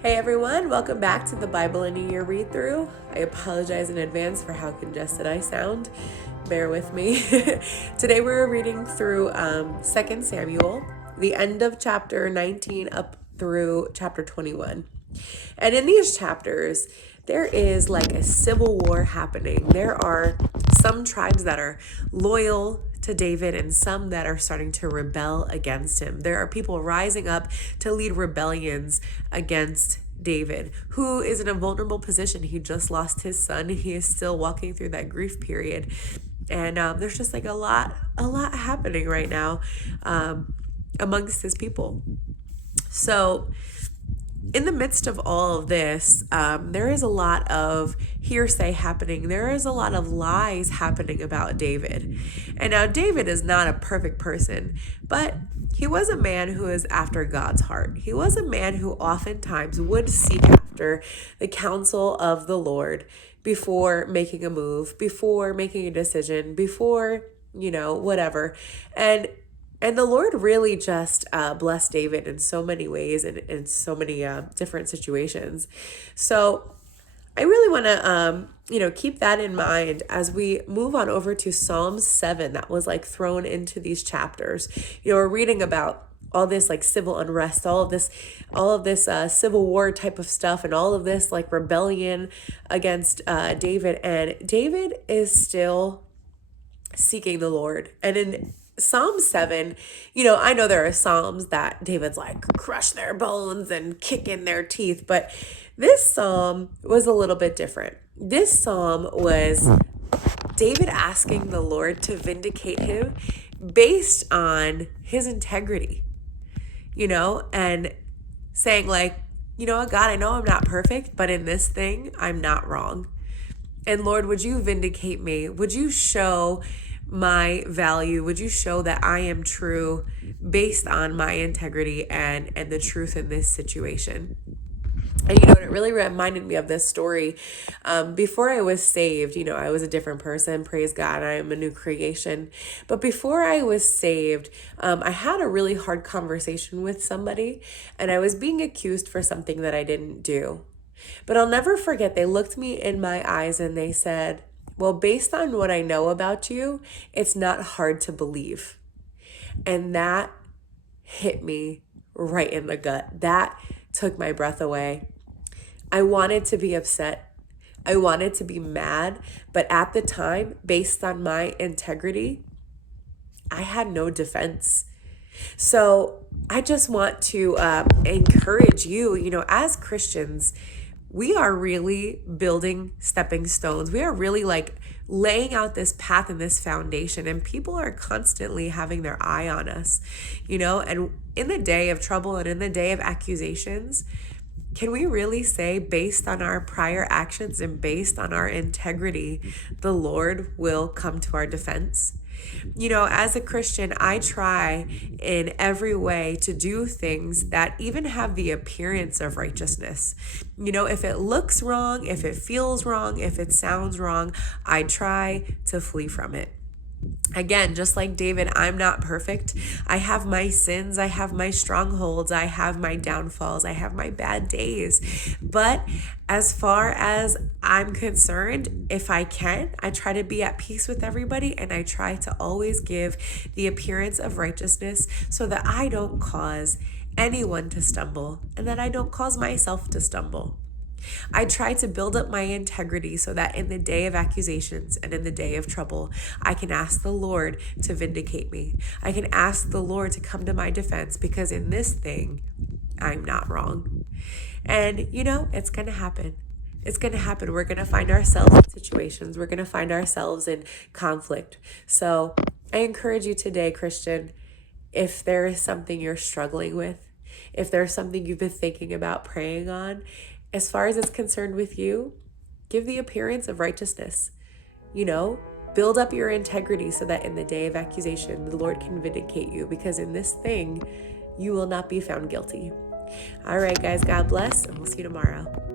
Hey everyone, welcome back to the Bible in a Year read through. I apologize in advance for how congested I sound. Bear with me. Today we're reading through 2 Samuel, the end of chapter 19 up through chapter 21. And in these chapters, there is like a civil war happening. There are some tribes that are loyal to David and some that are starting to rebel against him. There are people rising up to lead rebellions against David, who is in a vulnerable position. He just lost his son. He is still walking through that grief period. And there's just like a lot happening right now amongst his people. So in the midst of all of this, there is a lot of hearsay happening. There is a lot of lies happening about David. And now David is not a perfect person, but he was a man who is after God's heart. He was a man who oftentimes would seek after the counsel of the Lord before making a move, before making a decision, before, whatever. And the Lord really just blessed David in so many ways and in so many different situations. So I really want to, keep that in mind as we move on over to Psalm 7 that was like thrown into these chapters. We're reading about all this like civil unrest, all of this civil war type of stuff, and all of this like rebellion against David. And David is still seeking the Lord. And in Psalm 7, I know there are Psalms that David's like crush their bones and kick in their teeth, but this Psalm was a little bit different. This Psalm was David asking the Lord to vindicate him based on his integrity, and saying like, God, I know I'm not perfect, but in this thing, I'm not wrong. And Lord, would you vindicate me? Would you show my value? Would you show that I am true based on my integrity and the truth in this situation? And it really reminded me of this story. Before I was saved, I was a different person. Praise God, I am a new creation. But before I was saved, I had a really hard conversation with somebody, and I was being accused for something that I didn't do. But I'll never forget, they looked me in my eyes and they said, well, based on what I know about you, it's not hard to believe. And that hit me right in the gut. That took my breath away. I wanted to be upset. I wanted to be mad. But at the time, based on my integrity, I had no defense. So I just want to encourage you, as Christians, we are really building stepping stones. We are really like laying out this path and this foundation, and people are constantly having their eye on us, and in the day of trouble and in the day of accusations, can we really say, based on our prior actions and based on our integrity, the Lord will come to our defense? As a Christian, I try in every way to do things that even have the appearance of righteousness. If it looks wrong, if it feels wrong, if it sounds wrong, I try to flee from it. Again, just like David, I'm not perfect. I have my sins. I have my strongholds. I have my downfalls. I have my bad days. But as far as I'm concerned, if I can, I try to be at peace with everybody, and I try to always give the appearance of righteousness so that I don't cause anyone to stumble and that I don't cause myself to stumble. I try to build up my integrity so that in the day of accusations and in the day of trouble, I can ask the Lord to vindicate me. I can ask the Lord to come to my defense, because in this thing, I'm not wrong. And, it's going to happen. It's going to happen. We're going to find ourselves in situations. We're going to find ourselves in conflict. So I encourage you today, Christian, if there is something you're struggling with, if there's something you've been thinking about praying on, as far as it's concerned with you, give the appearance of righteousness. Build up your integrity so that in the day of accusation, the Lord can vindicate you, because in this thing, you will not be found guilty. All right, guys, God bless, and we'll see you tomorrow.